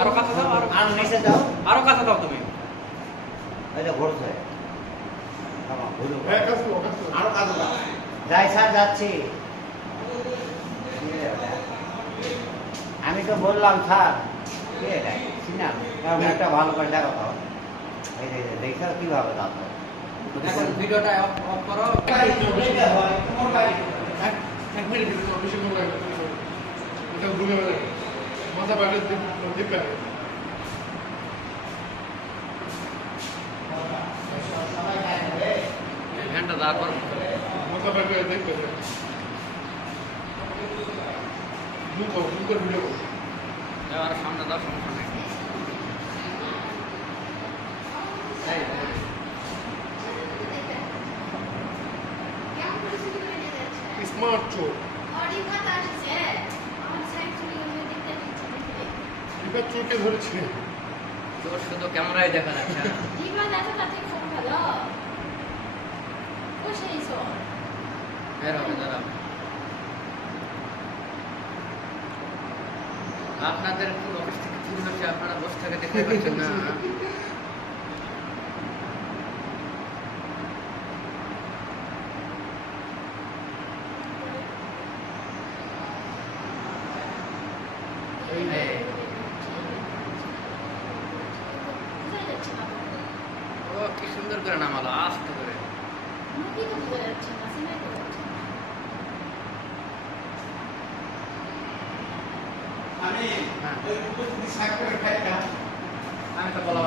আরো কাছে দাও, আর নিচে যাও, আরো কাছে দাও তুমি। এই যে ঘুরছে। থামো, ঘুরো। আরো কাছে দাও। যাই স্যার, যাচ্ছি। আমি তো বললাম স্যার, কে এটা? চিনাম? একটা ভালো করে দেখো তো। এই যে দেখো কিভাবে দাও। এখন ভিডিওটা অফ করো। এক মিনিট বেশি মনে লাগে ওটা ঘুরে বেড়ে মাথা বাইরে দিবে ঘন্টা দাঁড় করো। মাথা বাইরে দেখবে মুখের ভিডিও আর সামনে দাও, সমস্যা নেই। স্মার্ট চোখ এবার চোখে ধরেছে তোর শুধু ক্যামেরায় দেখা যাচ্ছে না। বের হবে, দাঁড়াও। আপনাদের অফিস থেকে চুরি হচ্ছে, আপনারা বসে থেকে দেখতে পাচ্ছেন না। ও কি সুন্দর করে নামালো, আস্তে করে। আমি হ্যাঁ, ওই সাইকেল খাইতাম আমি তো বলা